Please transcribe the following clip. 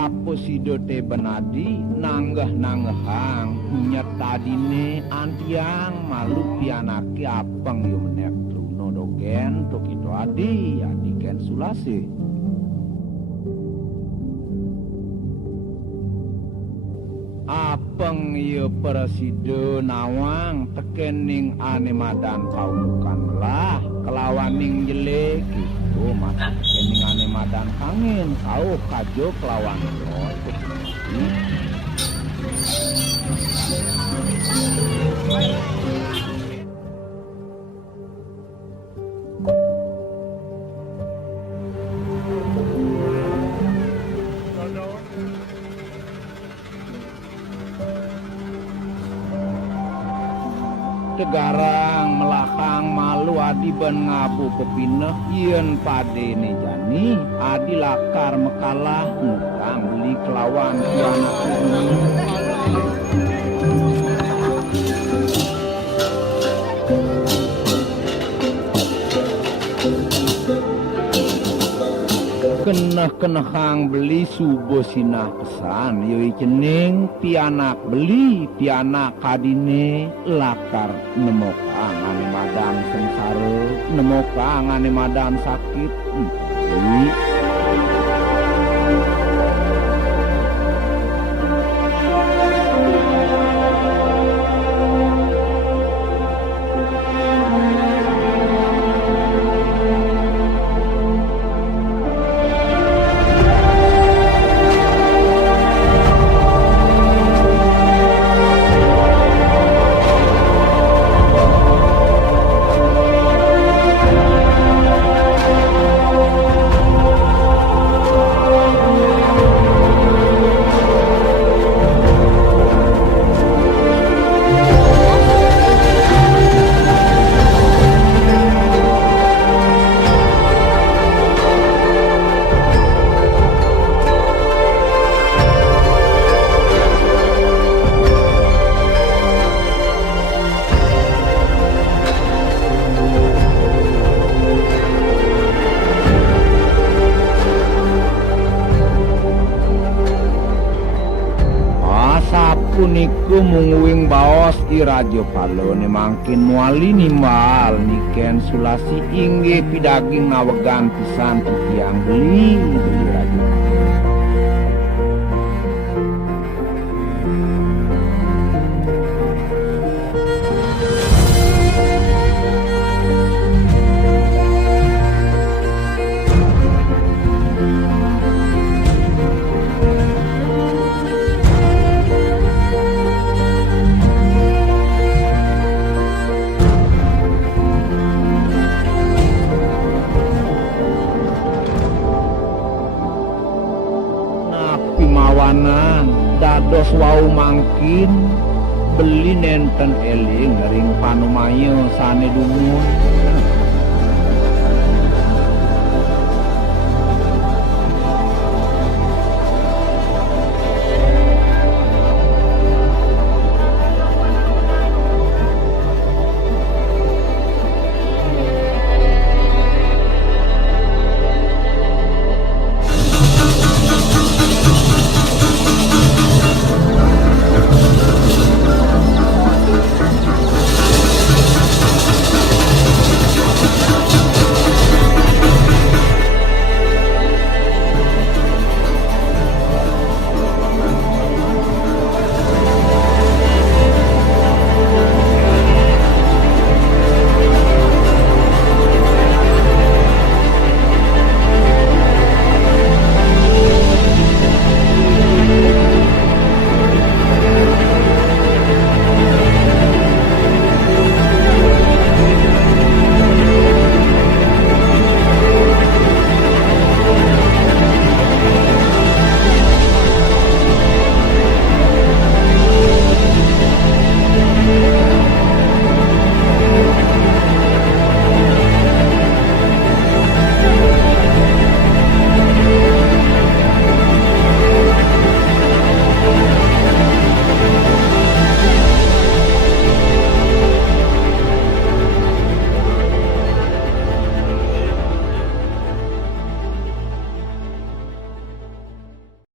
saposido teh benadi nanggah-nanggahang nyet tadine antiang malu pianake apeng yo menek truno dogen tokito adi ken sulase apeng ye preside nawang tekening ane madan kaumukan lah kelawaning jelek gitu mas tekening ane madan kangen kau kajo kelawan Tegarang melakang malu adi ben ngabu pepineh yen padene jani adi lakar mekalah ngutang beli kelawan anak keneh-kenehang beli subuh sinah pesan yoi cening pianak beli pianak kadine lakar nemokang ane madan sengsara nemokang ane madan sakit puniku munguing baos di radio palone mangkin muali nimbal niken sulasi ingge pidaging nawegan pisan tiang beli radio dados wau mangkin beli nenten eling ring panumayo sane dumun